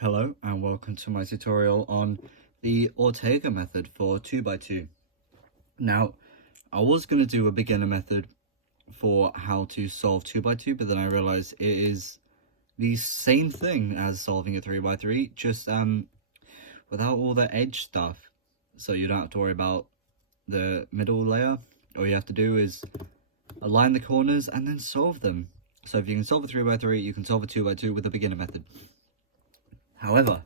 Hello and welcome to my tutorial on the Ortega method for 2x2. Now, I was going to do a beginner method for how to solve 2x2, but then I realized it is the same thing as solving a 3x3, just without all the edge stuff. So you don't have to worry about the middle layer. All you have to do is align the corners and then solve them. So if you can solve a 3x3, you can solve a 2x2 with a beginner method. However,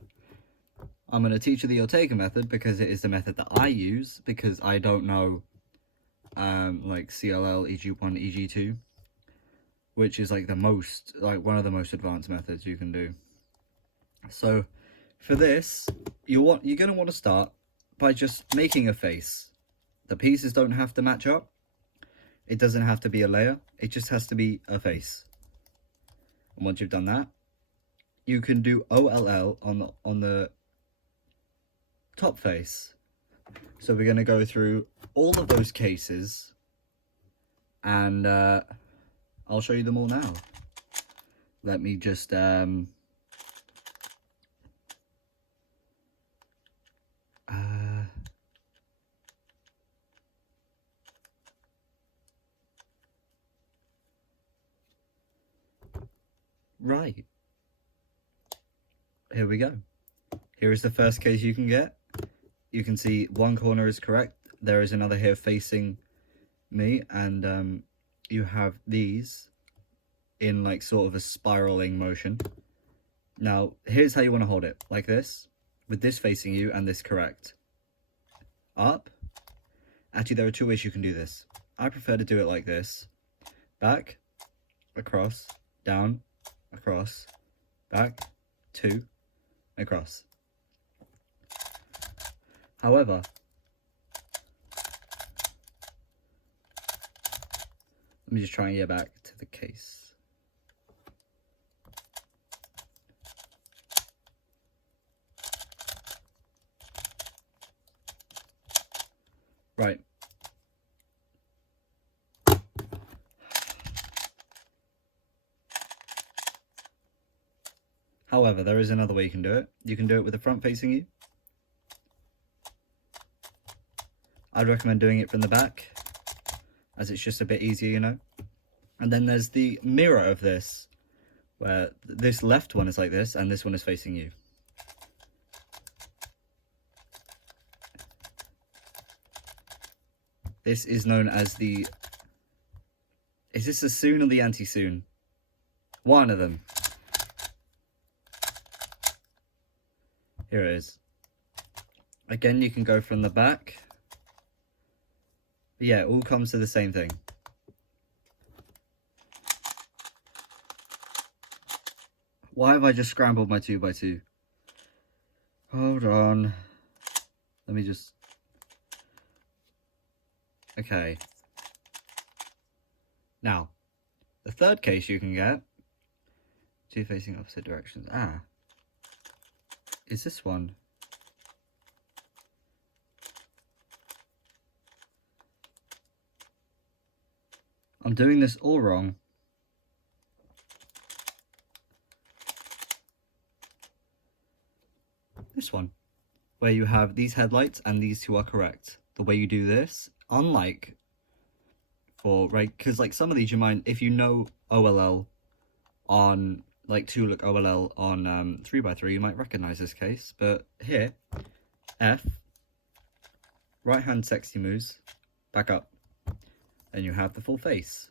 I'm going to teach you the Ortega method because it is the method that I use, because I don't know like CLL, EG1, EG2, which is like one of the most advanced methods you can do. So for this, you're going to want to start by just making a face. The pieces don't have to match up. It doesn't have to be a layer. It just has to be a face. And once you've done that, you can do OLL on the top face. So we're going to go through all of those cases and I'll show you them all now. Let me just right, here we go. Here is the first case you can get. You can see one corner is correct. There is another here facing me, and you have these in like sort of a spiraling motion. Now, here's how you want to hold it, like this, with this facing you and this correct. Up. Actually, there are two ways you can do this. I prefer to do it like this. Back, across, down, across, back, two, across. However, let me just try and get back to the case. Right. However, there is another way you can do it. You can do it with the front facing you. I'd recommend doing it from the back, as it's just a bit easier, you know. And then there's the mirror of this, where this left one is like this, and this one is facing you. This is known as the... Is this the soon or the anti-soon? One of them. Here it is. Again, you can go from the back. But yeah, it all comes to the same thing. Why have I just scrambled my 2x2? Hold on. Let me just... Okay. Now, the third case you can get, two facing opposite directions. Is this one? I'm doing this all wrong. This one, where you have these headlights and these two are correct. The way you do this, unlike for, right, because like some of these you might, if you know OLL on, like 2 look OLL on 3x3, you might recognize this case. But here, F, right hand sexy moves, back up. Then you have the full face.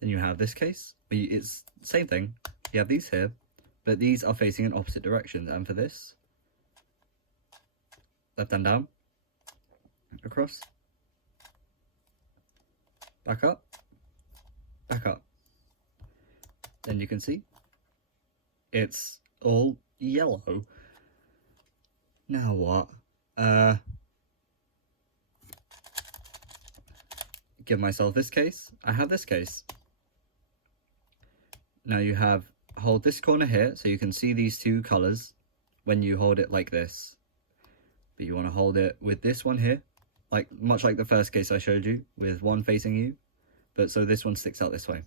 Then you have this case. It's the same thing. You have these here, but these are facing in opposite directions. And for this, left hand down, across, back up, back up. Then you can see it's all yellow. Now what? Give myself this case. I have this case. Now you have, hold this corner here so you can see these two colors when you hold it like this. But you want to hold it with this one here like much like the first case I showed you with one facing you, but so this one sticks out this way.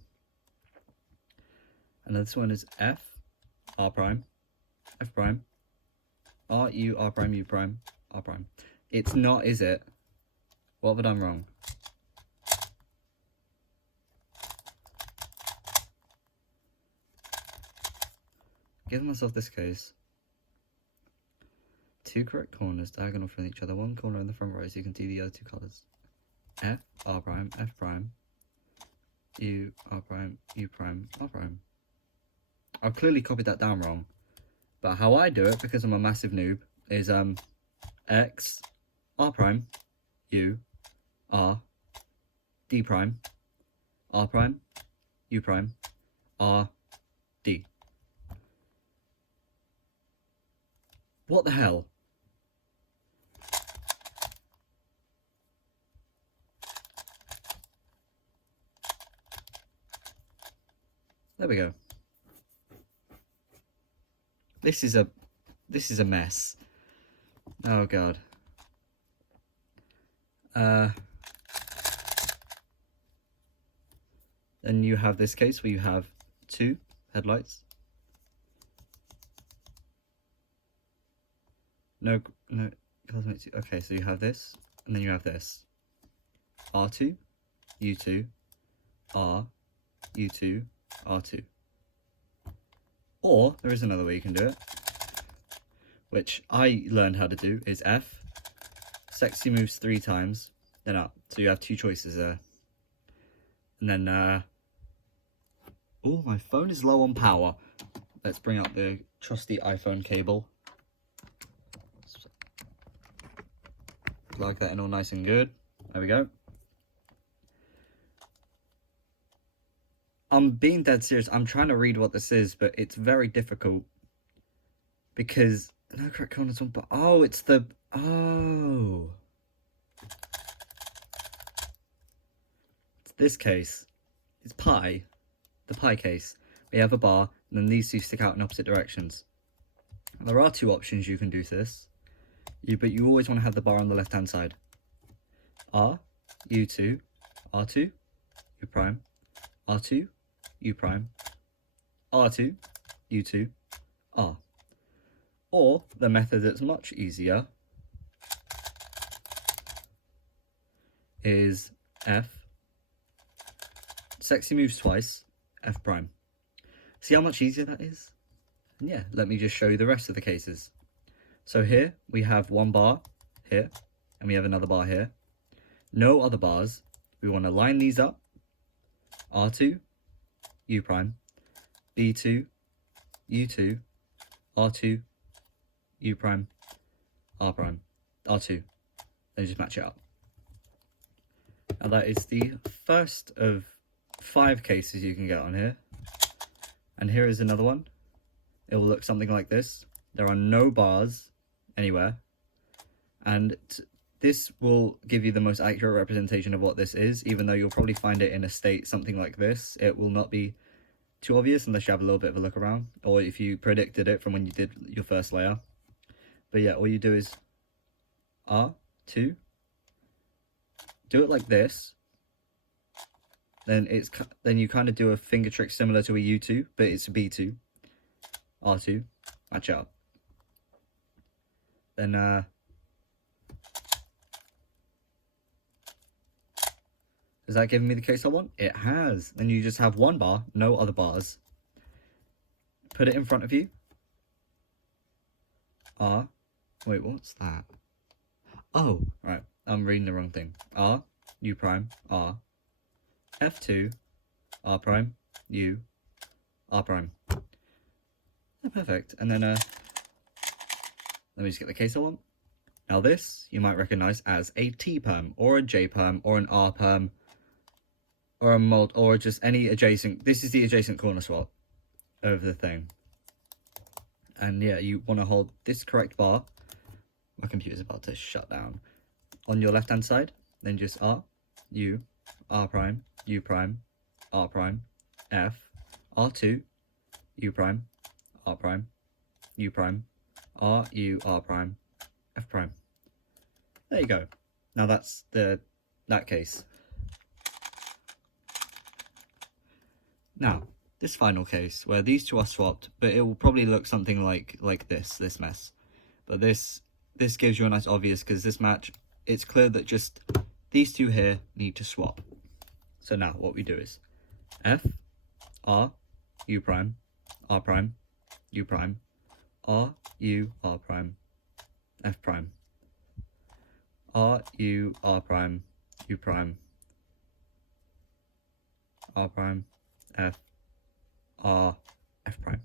And this one is F, R prime, F prime, R, U, R prime, U prime, R prime. It's not, is it? What have I done wrong? Give myself this case. Two correct corners diagonal from each other, one corner in the front row so you can see the other two colours. F, R prime, F prime, U, R prime, U prime, R prime. I've clearly copied that down wrong. But how I do it, because I'm a massive noob, is X, R prime, U, R, D prime, R prime, U prime, R, D. What the hell? There we go. This is a mess. Oh god. Then you have this case where you have two headlights. No, okay, so you have this, and then you have this. R2, U2, R, U2, R2. Or, there is another way you can do it, which I learned how to do, is F, sexy moves 3 times, then up. So you have 2 choices there. And then, oh, my phone is low on power. Let's bring out the trusty iPhone cable. Plug that in all nice and good. There we go. I'm being dead serious. I'm trying to read what this is, but it's very difficult. Because, no correct corners on, but, oh, it's the, oh. It's this case. It's pi. The pi case. We have a bar, and then these two stick out in opposite directions. And there are 2 options you can do this. But you always want to have the bar on the left-hand side. R, U2, R2, U prime, R2, U prime, R2, U2, R. Or the method that's much easier is F, sexy moves twice, F prime. See how much easier that is? And yeah, let me just show you the rest of the cases. So here we have 1 bar here, and we have another bar here. No other bars. We want to line these up. R2, U prime, B2, U2, R2, U prime, R prime, R2. Then just match it up. Now that is the first of 5 cases you can get on here. And here is another one. It will look something like this. There are no bars anywhere. And this will give you the most accurate representation of what this is, even though you'll probably find it in a state something like this. It will not be too obvious unless you have a little bit of a look around, or if you predicted it from when you did your first layer. But yeah, all you do is R2, do it like this, then you kind of do a finger trick similar to a U2, but it's a B2, R2, match it up. Then has that given me the case I want? It has. Then you just have 1 bar, no other bars. Put it in front of you. R. Wait, what's that? Oh, right. I'm reading the wrong thing. R, U prime, R. F2, R prime, U, R prime. Oh, perfect. And then, let me just get the case I want. Now this, you might recognize as a T perm, or a J perm, or an R perm, or a mold, or just any adjacent. This is the adjacent corner swap of the thing. And yeah, you want to hold this correct bar. My computer's about to shut down. On your left hand side, then just R, U, R prime, U prime, R prime, F, R2, U prime, R prime, U prime, R, U, R prime, F prime. There you go. Now that's that case. Now, this final case, where these two are swapped, but it will probably look something like this mess. But this gives you a nice obvious, because this match, it's clear that just these two here need to swap. So now what we do is F, R, U prime, R prime, U prime, R, U, R prime, F prime, R, U, R prime, U prime, R prime, F, R, F prime.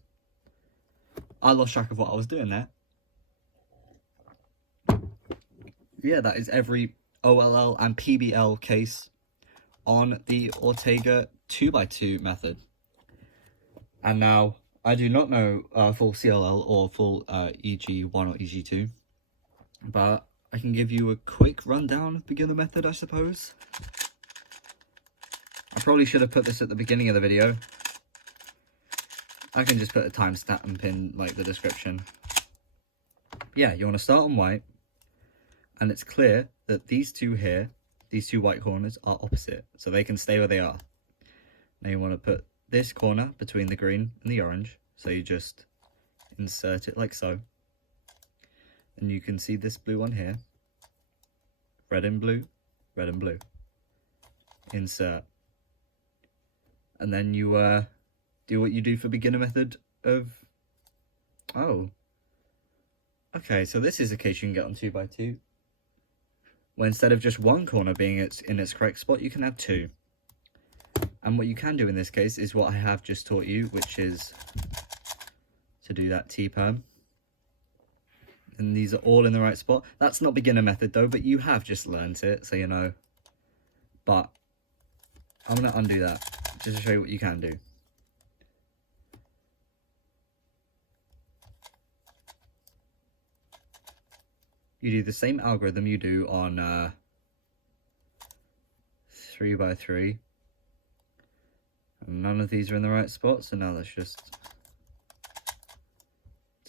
I lost track of what I was doing there. Yeah, that is every OLL and PBL case on the Ortega 2x2 method. And now, I do not know full CLL or full EG1 or EG2, but I can give you a quick rundown of beginner method, I suppose. I probably should have put this at the beginning of the video. I can just put a timestamp in like the description. Yeah, you want to start on white, and it's clear that these two here, these two white corners, are opposite, so they can stay where they are. Now you want to put this corner between the green and the orange, so you just insert it like so. And you can see this blue one here. Red and blue, red and blue. Insert. And then you do what you do for beginner method of... Oh. Okay, so this is a case you can get on 2x2. Where instead of just one corner being in its correct spot, you can have two. And what you can do in this case is what I have just taught you, which is to do that T-perm. And these are all in the right spot. That's not beginner method though, but you have just learnt it, so you know. But I'm going to undo that, just to show you what you can do. You do the same algorithm you do on 3x3. And none of these are in the right spot, so now let's just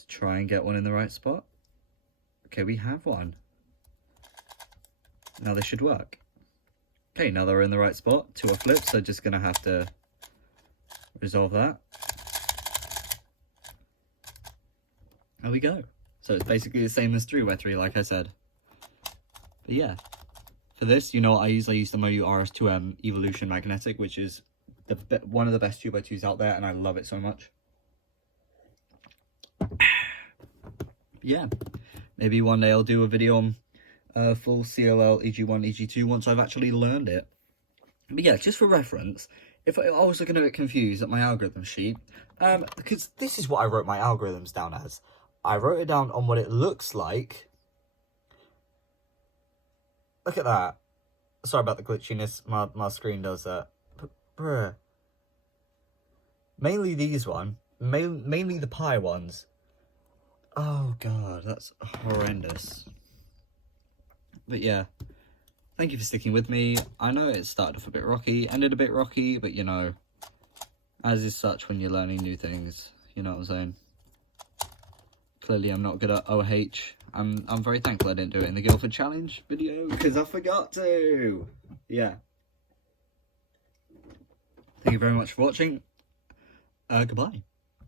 try and get one in the right spot. Okay, we have one. Now this should work. Okay, now they're in the right spot. Two are flipped, so just gonna have to resolve that. There we go. So it's basically the same as 3x3, like I said. But yeah, for this, you know what I use? I use the Moyu RS2M Evolution Magnetic, which is one of the best 2x2s out there, and I love it so much. Yeah, maybe one day I'll do a video on full CLL, EG1, EG2 once I've actually learned it. But yeah, just for reference, if I was looking a bit confused at my algorithm sheet, because this is what I wrote my algorithms down as. I wrote it down on what it looks like. Look at that. Sorry about the glitchiness, my screen does that. But, bruh. Mainly these mainly the pie ones. Oh god, that's horrendous. But yeah, thank you for sticking with me. I know it started off a bit rocky, ended a bit rocky, but you know, as is such when you're learning new things, you know what I'm saying? Clearly I'm not good at OH. I'm very thankful I didn't do it in the Guildford Challenge video, because I forgot to. Yeah. Thank you very much for watching. Goodbye.